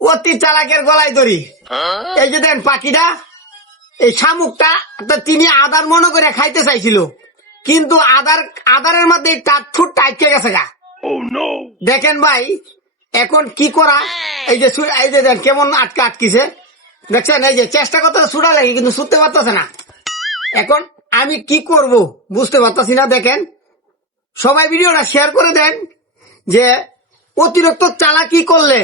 অতি চালাকের গলায় ধরি। এই যে দেন পাখিটা, এই শামুকটা তিনি আদার মনে করে খাইতে চাইছিল, কিন্তু আদারের মধ্যে তার ঠুট আটকে গেছে গা। দেখেন ভাই এখন কি করা, এই যে দেন কেমন আটকিছে দেখছেন, এই যে চেষ্টা করতে ছুটা লাগে কিন্তু ছুটতে পারতেছে না। এখন আমি কি করব বুঝতে পারতেছি না। দেখেন সবাই ভিডিওটা শেয়ার করে দেন, যে অতিরিক্ত চালাকি করলে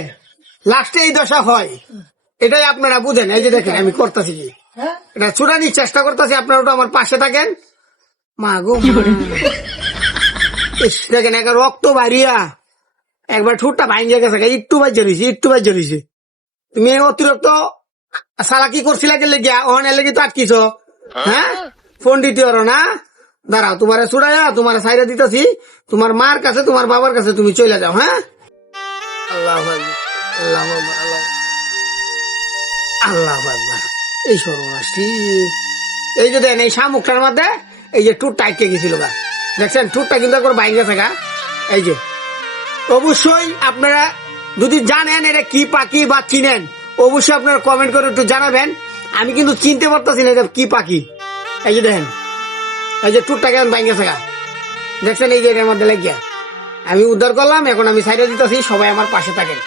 লাস্টে এই দশা হয়, এটাই আপনারা বুঝেন। এই যে দেখেন আমি করতেছি কি, এটা ছুটানির চেষ্টা করতেছি, আপনারা ওটা আমার পাশে থাকেন। মা গো দেখেন একবার রক্ত বাড়িয়া একবার ঠুটটা ভাঙিয়ে গেছে, একটু বাজ্য রয়েছে। তুমি অতিরিক্ত চালাকি করছিলে গেলে গিয়া ওখানে লেগে তো আটকিছ, হ্যাঁ ফোন দিতে পারো না। দাঁড়াও তোমার ছুড়াইয়া তোমার সাইডে দিতেছি, তোমার মার কাছে তোমার বাবার কাছে তুমি চলে যাও। হ্যাঁ আল্লাহ আল্লাহ আল্লাহ আকবার। এই সর্বনাশটি, এই যে দেন এই শামুকটার মধ্যে এই যে টুটটা আটকে গেছিল গা, দেখছেন টুটটা কিন্তু একবার বাইরে গেছে গা। এই যে অবশ্যই আপনারা যদি জানেন এটা কি পাখি বা চিনেন, অবশ্যই আপনারা কমেন্ট করে একটু জানাবেন। আমি কিন্তু চিনতে পারতেছি না এটা কি পাখি। এই যে দেখেন এই যে টুটটা কেমন বাইরে গেছে গা, দেখছেন এই যে এটার মধ্যে লাগিয়া আমি উদ্ধার করলাম। এখন আমি সাইডে দিতেছি, সবাই আমার পাশে থাকেন।